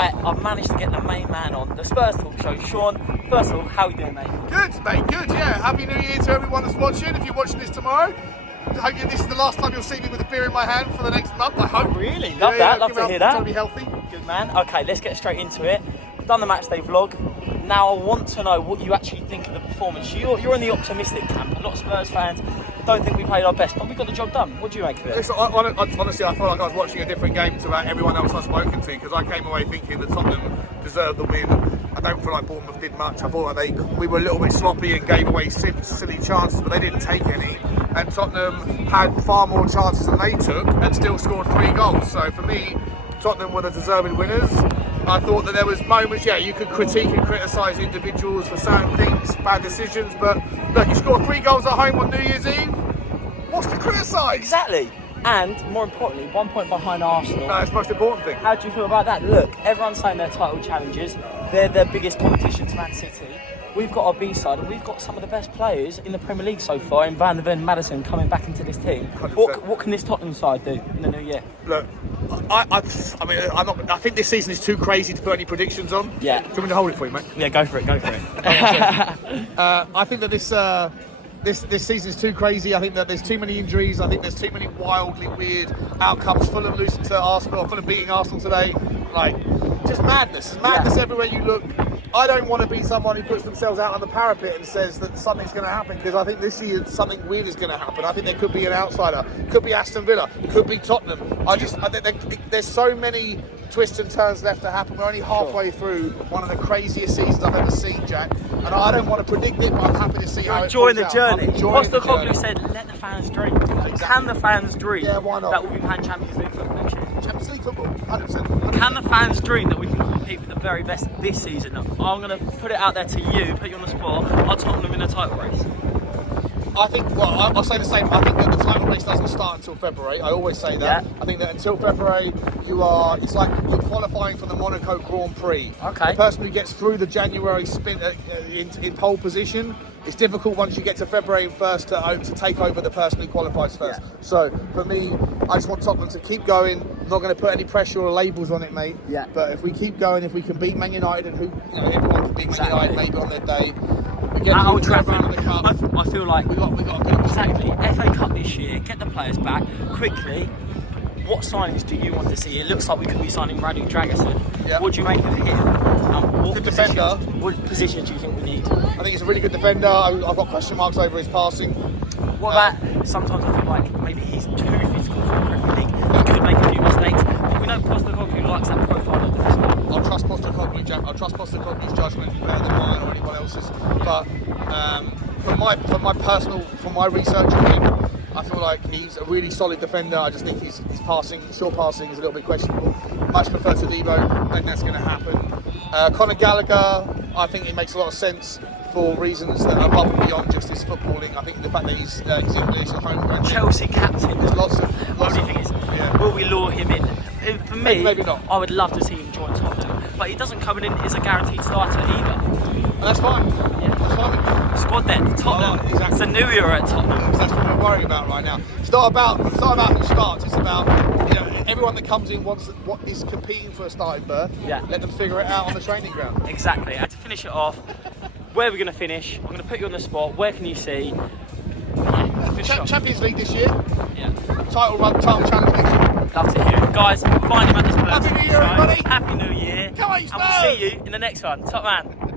I've managed to get the main man on the Spurs Talk Show. Sean, first of all, how are you doing, mate? Good, mate, good, yeah. Happy New Year to everyone that's watching. If you're watching this tomorrow, I hope this is the last time you'll see me with a beer in my hand for the next month, I hope. Really? Love that, love to hear that. Trying to be healthy. Good man. Okay, let's get straight into it. We've done the matchday vlog. Now I want to know what you actually think of the performance. You're in the optimistic camp. A lot of Spurs fans don't think we played our best, but we got the job done. What do you make of it? Listen, honestly, I felt like I was watching a different game to everyone else I've spoken to, because I came away thinking that Tottenham deserved the win. I don't feel like Bournemouth did much. I thought like we were a little bit sloppy and gave away silly chances, but they didn't take any. And Tottenham had far more chances than they took and still scored 3 goals. So for me, Tottenham were the deserving winners. I thought that there was moments, you could critique and criticise individuals for certain things, bad decisions, but look, you scored 3 goals at home on New Year's Eve. What's to criticise? Exactly. And more importantly, 1 point behind Arsenal. That's the most important thing. How do you feel about that? Look, everyone's saying they're title challengers. They're their biggest competition to Man City. We've got our B-side, and we've got some of the best players in the Premier League so far in Van der Ven, Maddison coming back into this team. What can this Tottenham side do in the new year? Look, I think this season is too crazy to put any predictions on. Yeah. Do you want me to hold it for you, mate? Yeah, go for it. I think that this season is too crazy. I think that there's too many injuries. I think there's too many wildly weird outcomes. Fulham losing to Arsenal, Fulham beating Arsenal today. Like, just madness. There's madness everywhere you look. I don't want to be someone who puts themselves out on the parapet and says that something's going to happen, because I think this year something weird is going to happen. I think there could be an outsider. It could be Aston Villa. It could be Tottenham. I think there's so many twists and turns left to happen. We're only halfway through one of the craziest seasons I've ever seen, Jack. And I don't want to predict it, but I'm happy to see how it enjoying the out. journey. Postecoglou said, let the fans dream. Exactly. Can the fans dream that we'll be playing Champions League football next year? Champions League football, 100%. Can the fans dream that we can compete with the very best this season? I'm going to put it out there to you, put you on the spot. Are Tottenham in a title race? I think, I'll say the same. I think that the title race doesn't start until February. I always say that. Yeah. I think that until February, it's like you're qualifying for the Monaco Grand Prix. Okay. The person who gets through the January sprint in pole position, it's difficult once you get to February and first to take over the person who qualifies first. Yeah. So for me, I just want Tottenham to keep going. I'm not going to put any pressure or labels on it, mate. Yeah. But if we keep going, if we can beat Man United, and everyone can beat Man United maybe on their day. At Old Trafford, I feel like we got a good exactly FA Cup this year. Get the players back quickly. What signings do you want to see? It looks like we could be signing Richarlison. Yep. What do you make of him? Good defender. What position do you think we need? I think he's a really good defender. I've got question marks over his passing. What about sometimes I feel like maybe he's too physical for the Premier League. He could make a few mistakes. But we know Postecoglou likes that profile of defender. I'll trust Postecoglou, Jack. I'll trust Postecoglou's judgment better than mine or anyone else's. But from my research of him, I feel like he's a really solid defender. I just think his short passing is a little bit questionable. Much prefer to Debo. I think that's going to happen. Conor Gallagher, I think it makes a lot of sense for reasons that are above and beyond just his footballing. I think the fact that he's English, a homegrown Chelsea captain. There's lots of things. Will we lure him in? For me, maybe not. I would love to see him join Tottenham, but he doesn't come in as a guaranteed starter either. And that's fine. Yeah. That's fine. Squad then, Tottenham. Exactly. It's a new era at Tottenham. That's what we're worrying about right now. It's not about who starts. It's about everyone that comes in wants what is competing for a starting berth. Yeah. Let them figure it out on the training ground. Exactly. And to finish it off, where are we going to finish? I'm going to put you on the spot. Where can you see? Champions League this year. Yeah. Title challenge next year. Love to hear it. Guys, find him at the Spurs. Happy New Year, everybody. Happy New Year. Come on, Spurs. And we'll see you in the next one. Top man.